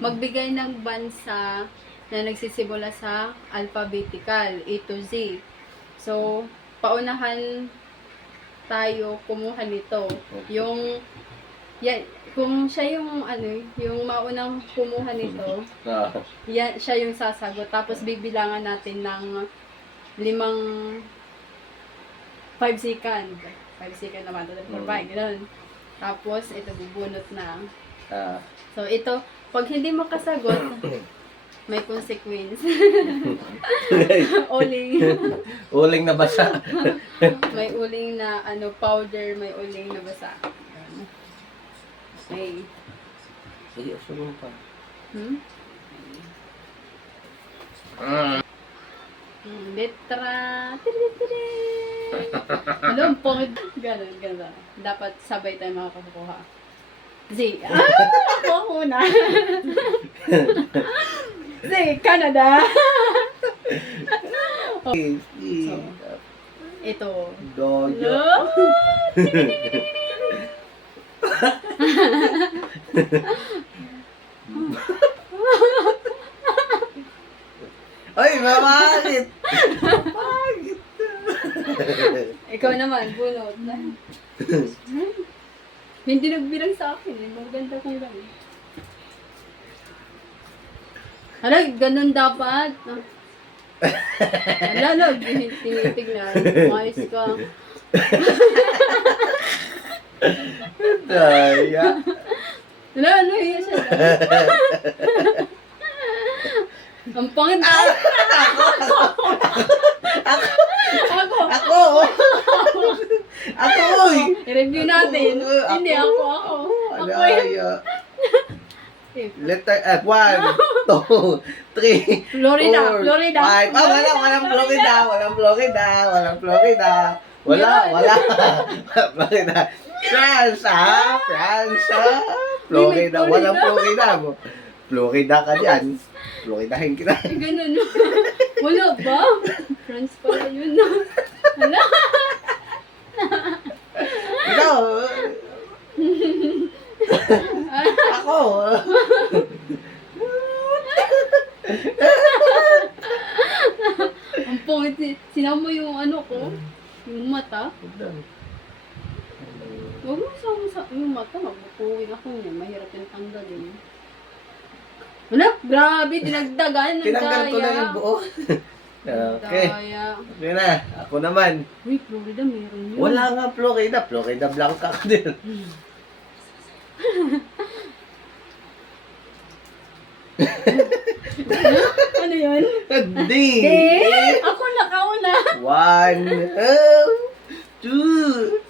magbigay ng bansa na nagsisimula sa alphabetical, A to Z. So, paunahan tayo kumuha nito. Yung, yan, kung siya yung, yung maunang kumuha nito, yan, siya yung sasagot. Tapos, bibilangan natin ng 5 second. 5 second naman. 2, 3, 4, 5. Ganun. Tapos, ito, bubunot na. So, ito, pag hindi makasagot, may consequence. Uling. Uling na basa. May uling na, powder, may uling na basa. Okay. Sige, sunod pa. Letra. Tiri. Alam, pongit. Ganun. Dapat sabay tayo makakakuha. Z. Ako na. Z, Canada. Okay. So, ito. Doyo. Ay, mamalit! Mapagit! Ikaw naman, bunot. Hindi nagbilang sa akin eh. Maganda kong gano'n. Hala, ganun dapat. Hala, tinitignan. Umayos ka. Daya. Hala, iya siya. Ang pangit. Ako! Ako, oy! I-review natin. Hindi, ako. Ako Daya. Letter F. 1, 2, 3, Florida. 4, 5. Walang Florida. Wala. Florida. France. Florida. Walang Florida mo. Florida ka dyan. Floridahin kita. Ganun. Wala ba? France pala yun. Hala. Ikaw. Ako. Ang pangit. Sinama mo yung ko? Yung mata? Huwag mo sama yung mata. Magpupuwin ako niya. Mahirap yung tanggalin. Wala, grabe. Tinagdagan. Tinanggal ko na yung buo. Okay. Daya. Okay na. Ako naman. Uy, Florida, meron yun. Wala nga Florida. Florida Blanca ka din. Ano yun? D. Ako nakauna. 1, 2,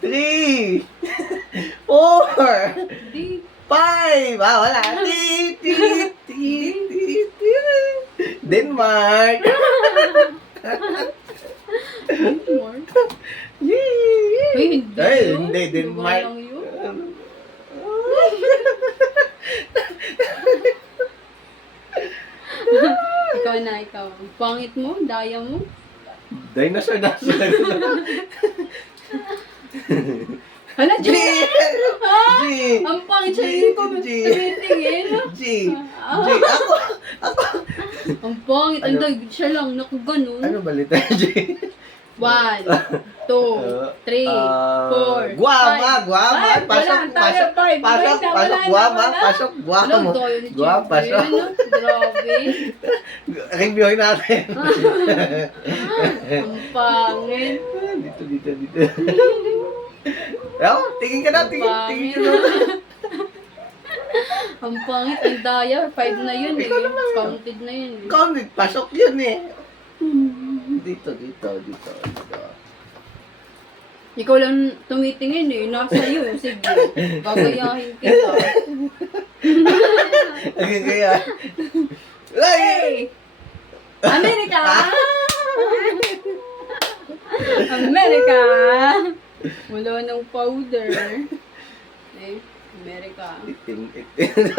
3, 4, D. 5. Wala. Denmark. Denmark. Yay! Uy, hindi Ay, yun. hindi. Denmark. Lang yun. Ikaw. Pangit mo, daya mo. Dinosaur. Hala, G. G! G. Ang pangit siya yung tumitingin. G. Ako. Ang pangit. Ano? Siya lang, nakaganon. Ano balita, G? 1, 2, 3, 4, Guama. Pasok. Guama. Ano, doyo ni Pasok. Grabe. Reviewin natin. Ang pangit. Dito. Tingin ka na. Tingin ka na. Ang pangit, ang daya. 5 na yun eh. Ikaw naman. Counted na yun eh. Counted. Pasok yun eh. Dito. Ikaw lang tumitingin eh. Nasa iyo. Sige. Gagayahin kita. Okay, kaya. Ay! Hey! Amerika! Amerika! Wala ng powder. Eh, Amerika. Itim.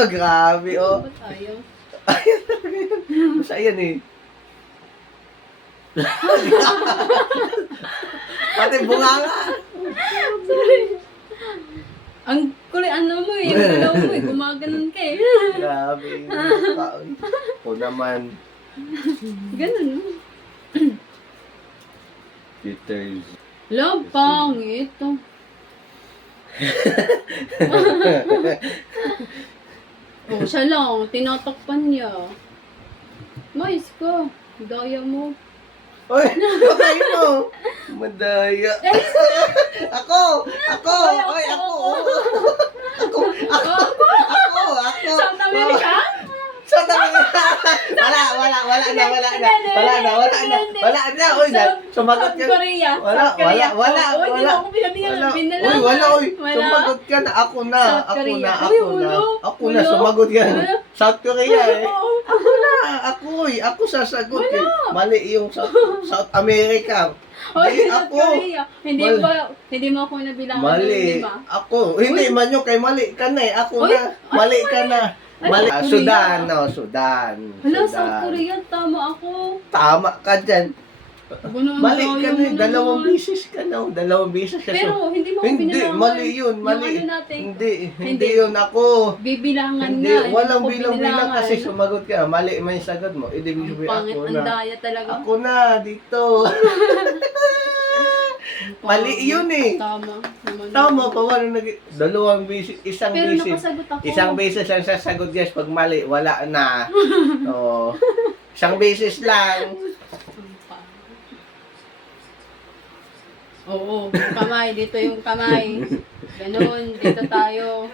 Grabe, oh. Ba't ayaw? Basta yan eh. Pati bunganga. Sorry. Ang Koreano mo eh. Yung galaw mo eh. Gumaganon ka eh. Grabe yung taon. O naman. Ganun. Peters. Love, pangit. Oh, siya lang. Tinatakpan niya. Mais ka. Daya mo. Oy, patay mo. Madaya. Ako. Oy, ako. Ako. South America? Sa tabi. Wala na. Oy, sumagot South ka. Korea. Wala. Uy, hindi mo ako binabinala. Uy, wala, oy. Sumagot ka na. Ako na. South Korea. Uy, ulo. Ako na, Ulo. sumagot ka. Ulo. South Korea eh. Oo. Ako sasagot eh. Mali yung South America. Uy, Di, South ako. Korea. Hindi mo ako nabilangan ng Mali. 5. Ako. Hindi man yun kay mali ka na eh. Ako Uy, na. Mali ka na. Ay, Mali. Korea. Sudan, no. Sudan. Hala, Sudan. South Korea. Tama ako. Tama ka dyan. Mali ka Ayaw na eh. mo Dalawang naman. beses ka na. Dalawang beses ka. Pero hindi mo ako Hindi, binalangan. mali yun. Mali. Yung ano natin, Hindi yun ako. bibilangan Hindi, na. walang Hindi ko bilang-bilang binilangan. kasi sumagot ka. Mali man yung sagot mo. Hindi Ang sabihin pangit, ako ang na. daya talaga. Ako na, dito. Mali yun eh. Tama. Naman Tama ako. pa, wala dalawang beses, isang Pero beses. nakasagot ako. Isang beses lang sasagot guys, pag mali, wala na. Oo. Isang beses lang. Ang pangit. Oo, kamay. Dito yung kamay. Ganun, dito tayo.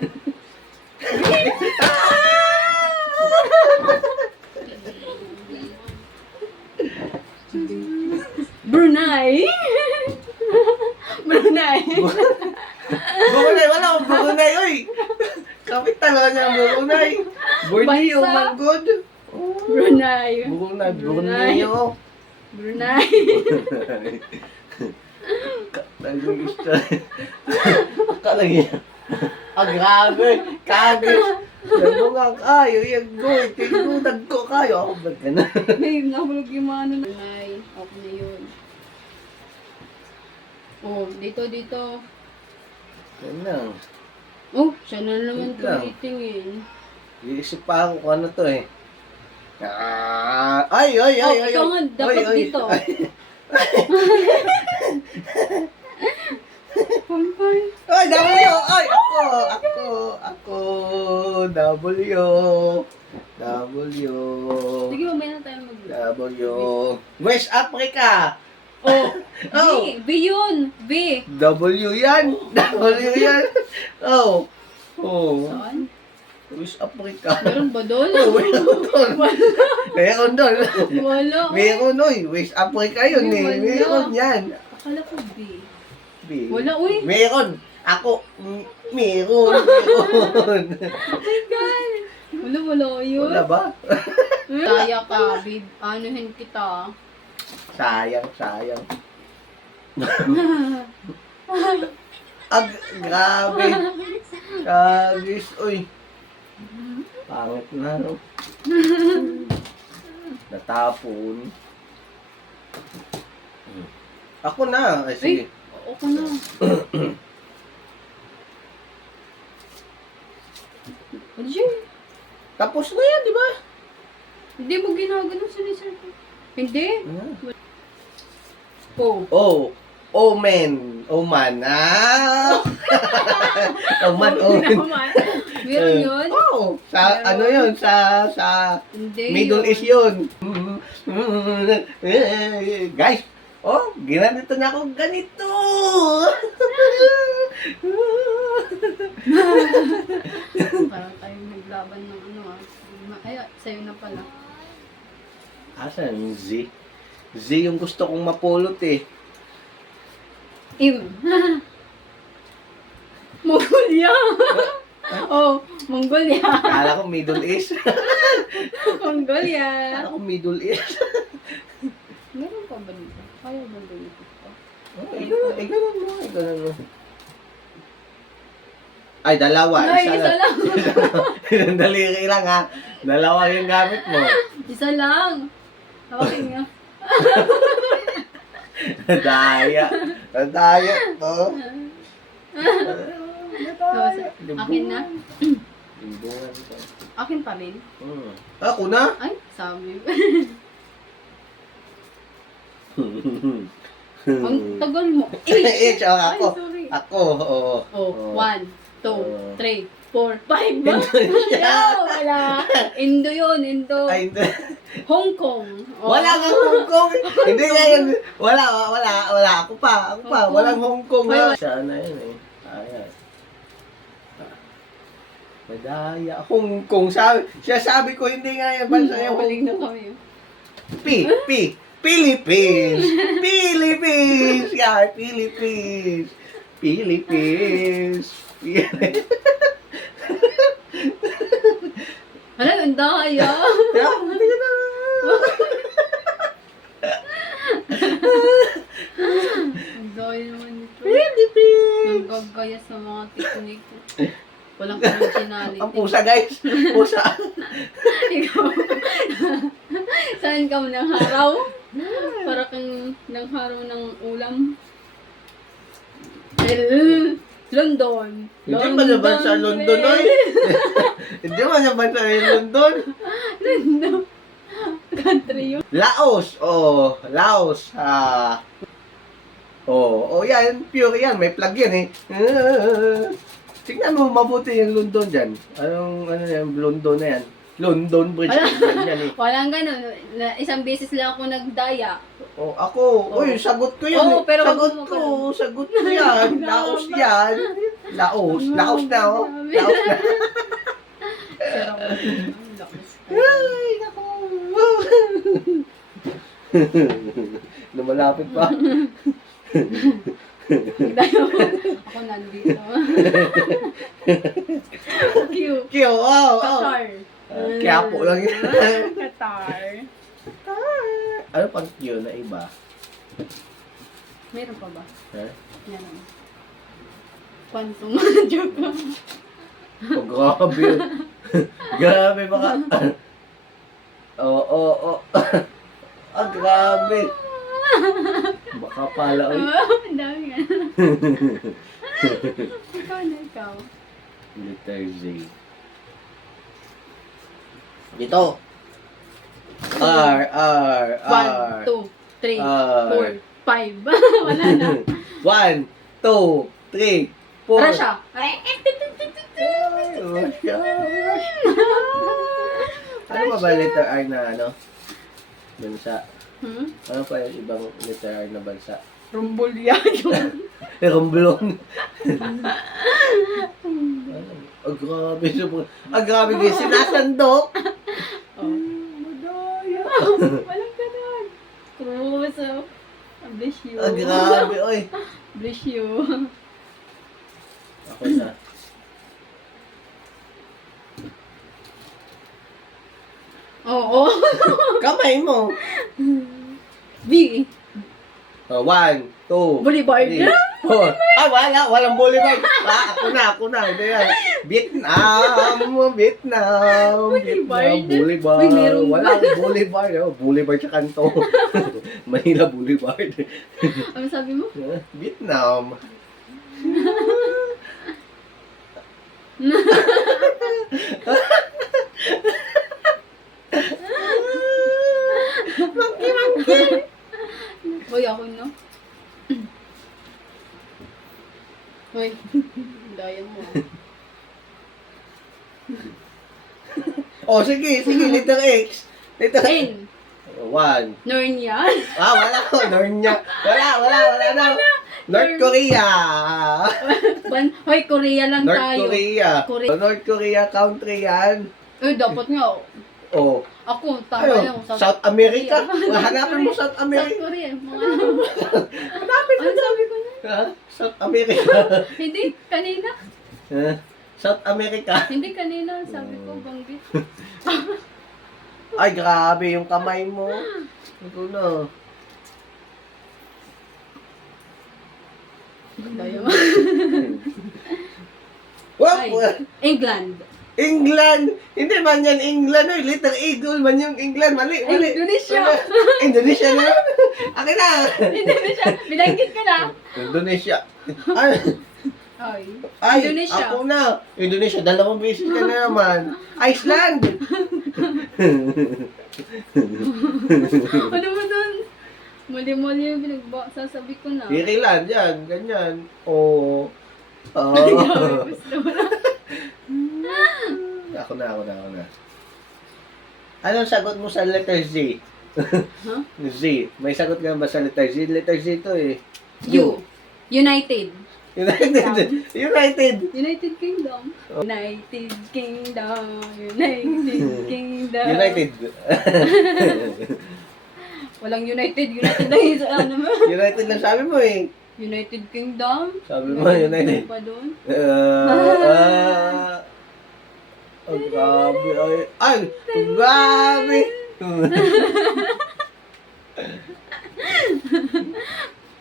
Brunei. Brunei. Bukunay, wala akong bukunay, oy. Kapit talaga niya ang bukunay. Borneo, Bansa. manggod. Brunei. Bukunay, Brunei. Borneo. Brunei. Talagang gusto. Kalagyan. Grabe. Kagis. Lalo nga kayo. Yung goy. Tinunag ko kayo. Ako ba't ka na? Babe, nahulog yung mga ano na. Brunei. Okay na yun. Oh, dito. Yan lang. Oh, siya na naman Wait lang. tumitingin. Iisip pa ako kung ano to eh. Ay. Ikaw nga, dapat dito. Pampay. Ay, W! Ay, ako. W. Sige, mamaya na tayo mag... W. West Africa. Oh, Oh. B yun. B. W yan. Oh. Saan? West Africa. Meron ba doon? Oh, meron doon. Wala. Meron, oy. West Africa yun eh. Wala. Meron yan. Akala ko B. B. Wala, uy. Meron. Ako, meron. Oh my God. Wala yun. Wala ba? Taya ka, babe. Anuhin kita. Sayang. Grabe. Kagis, uy. Pangit na, no? Natapon. Ako na. Ay, sige. Okay na. Ano siya? Tapos na yan, di ba? Hindi mo ginaganon sinisir ko. Hindi. Oh. Omen. Oman. Oman. Meron yun? Oh, sa ano yun? Sa Hindi Middle yun. East yun. Guys, ginanito na ako ganito. Parang tayo naglaban ng ano ah. Ay, sa'yo na pala. Asan yung Z? Z yung gusto kong mapulot eh. Im. Mongolia. Oh, Mongolia. Kala ko Middle East. Mongolia. Kala ko Middle East. Meron pa ba dito? Kaya ba dito pa? Ganun mo. Ay, dalawa. Ay, isa lang. Daliri lang ha. Dalawa yung gamit mo. Isa lang. Hawakin nga. Daya to. Akin na? Limbungan ka. Akin pa rin. Ako na? Ay, sabi. Ang tagal mo. Eh, tsaka Ay, ako. sorry. Ako, oo. Oh, 1, 2, 3, 4, 5. Indonesia. Wala. Indo yun, Indo. Ay, hindi. Hong Kong. Oh. Wala kang Hong Kong. Hindi nga yun. Wala. Ako pa. Hong Kong. Walang Hong Kong. Wala. Sana yun eh. Ayan. Madaya. Hong Kong. Sabi ko, hindi nga yan. Bansa yung Hong Huling na Kong. kami. Philippines. Philippines. Yeah, Philippines. Philippines. Ano, ang daya. Ang daya naman nito. Philippines. Nanggagaya sa mga teknik. Walang originality. Ang pusa, guys. Pusa. Ikaw. Saan ka nang haraw? Para kang nang haraw ng ulam. London. Hindi ba naman sa London, oy? Hindi ba naman sa London? London. Country yun. Laos. Oh, Laos. Yan. Pure yan. May plug yan eh. Tingnan mo mabuti yung London dyan. Ano yan? London na yan. London Bridge. Yan eh. Walang ganun. Isang beses lang ako nagdaya. Oh, ako. Uy, sagot ko yun. Oo, pero Sagot ko yan. Laos yan. Laos. Laos na, oh. Laos na. Sarap ko. Lakas. Ay, naku. Lumalapit pa. Ako nandito. Cute. Kyo, oh. Qatar. Kaya po lang yun. Qatar. Ano pang Kyo na iba? Meron pa ba? Ha? Yan. Quantum. Joke lang. Oh, grabe. Grabe baka. Oo. Grabe. Baka pala. Uy. Ang dami nga. Ikaw. Letter Z. Dito. R. 1, 2, 3, 4, 5. Wala na. 1, 2, 3, 4. Russia. Russia. Ano pa ba letter R na ano? Bansa. Ano pa yung ibang letter R na bansa? Rumbolya yun. Romblon. Grabe. Grabe guys. Sinasandok. Madaya. Walang ganun. Cruz. Bless you. Grabe. Oy. Bless you. Ako na. Oo. Kamay mo. B. 1, 2, Boulevard. 3, 4. Ah, walang boulevard. Ako na. Hindi yan. Vietnam. Boulevard. Boulevard. Uy, meron ba? Walang boulevard. Boulevard sa kanto. Manila Boulevard. Ano sabi mo? Vietnam. Monkey. Hoy, ako no? Hoy, daya mo. Oh, sige, letter X. Letter N. 1. Narnia. Wala ko. Nornya. Wala na. North Korea. Hoy, Korea lang North tayo. Korea. Korea. North Korea country yan. Dapat nga. Oh. Ako, tama lang. South America. Hanapin mo South South America. Korea. Mga Hanapin mo. ano sabi ko na? Ha? South America. Hindi, kanina. South America. Hindi, kanina. Sabi ko, banggit. Ay, grabe yung kamay mo. Ito na. Daya mo. Wap! Ay, England. England! Hindi man yan England. Oy, letter Eagle man yung England. Mali. Indonesia. Indonesia na yun. Akin na. Indonesia. Binanggit ka na. Indonesia. Ay, Ay. Ay, Indonesia. ako na. Indonesia, 2 beses ka na naman. Iceland! Ano mo dun? Muli-muli yung sasabi ko na. Ireland, yan, ganyan. Oo. Grabe, Oh. gusto mo na. Ako na. Anong sagot mo sa letter Z? Huh? Z. May sagot ka ba sa letter Z? Letter Z to eh. U. United. United. United Kingdom. United Kingdom. United Kingdom. United. Walang United. United lang yung sa ano mo. United lang sabi mo eh. United Kingdom. Sabi mo, United. Pa doon. Oh, grabe. Ay, grabe.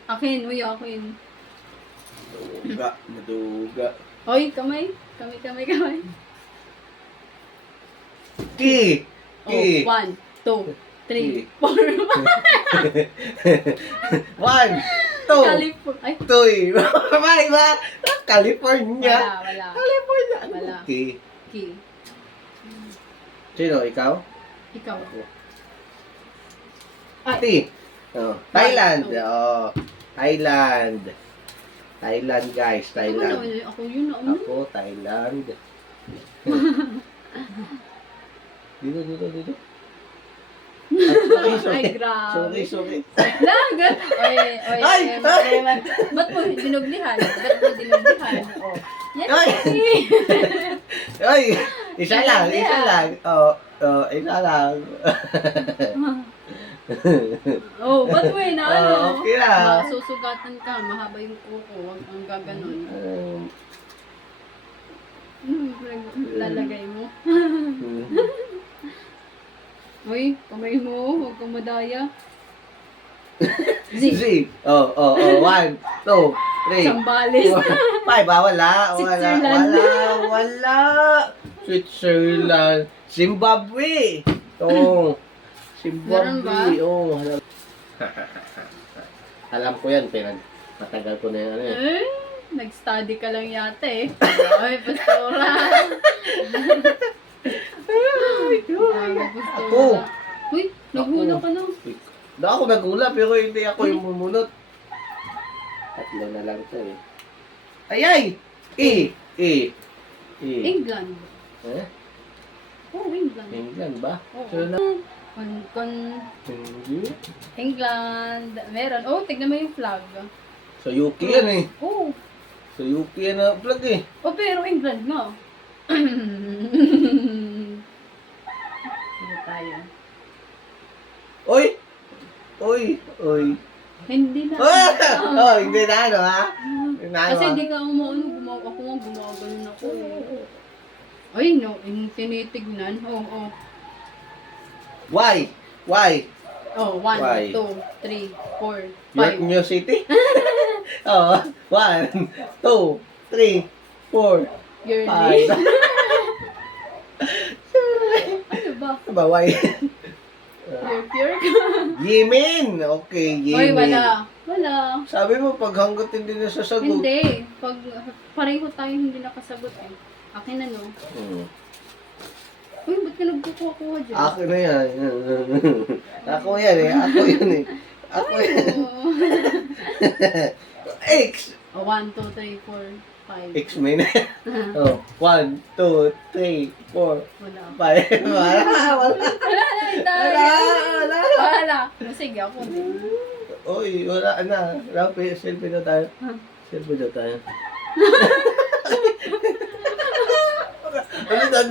Akin, uy, akin. Maduga. Hoy, kamay. Kamay. Ki. Oh, Ki. 1, 2, 3, 4. 1, 2, California. Ay, 3. May ba? California. wala. California. Ano Wala. ba? Ki. Ki. Sino? Ikaw? Ikaw. Ti. Oh, Thailand. Oh. Oh. Thailand. Thailand, guys. Ako Thailand. na, ako yun na. Ano? Ako, Thailand. Dito. Ay, grabe. Sorry. Lag! Oy, Ay! ba't mo dinuglihan? Oh. Yan. Ay! Ay! Isa lang. Isa lang. Oh, ba't mo na ano? Okay lang. Masusugatan ka, mahaba yung kuko, wag kang gaganon. Lalagay mo. Uy, kamay mo, huwag kang madaya. Z. Z. 1, 2, 3. Sambales. 5, wala. Switzerland. Wala. Switzerland. Zimbabwe. Oh. Meron ba? Zimbabwe. Oh. Alam ko yan, matagal ko na yan. Ano, eh. Nag-study ka lang yata eh. Ay, pastora. Ako. Uy, naghula ka lang. Ako naghula, pero hindi ako yung mumunot. Tatlo na lang ito eh. Ay! E. England. Eh? Oh, England. England ba? Oo. So na. Hindi. England. Meron. Oh, tignan mo yung flag. Sa UK yan eh. Oh. Sa UK yan na flag eh. Oh, pero England nga. Ano tayo? Oy! Hindi na. Oh, hindi na ano ha? Hindi na ano, Kasi ha? hindi ka gumawa ganun ako eh. Ay, no, yung tinitignan. Oh. Why? Oh, 1, Why? 2, 3, 4, York 5. New City? Oh, 1, 2, 3, 4, Yearly. 5. Ano ba? Ba, why? Pure ka. Yemen! Okay, Oy, Yemen. wala. Sabi mo, pag hanggat hindi na sasagot. Hindi. Pag pareho tayo hindi nakasagot eh. Akin na no. Uy, ba't ka nagkukuha dyan? Akin na yan. Ako yan eh. Ako yan. Oo. X! Oh, 1, 2, 3, 4, 5. X-Men. Oh, 1, 2, 3, 4, 5. Wala. Wala. Wala. Sige, ako din. Oy, wala na. Rapi, selfie na tayo. Selfie na tayo. Ano na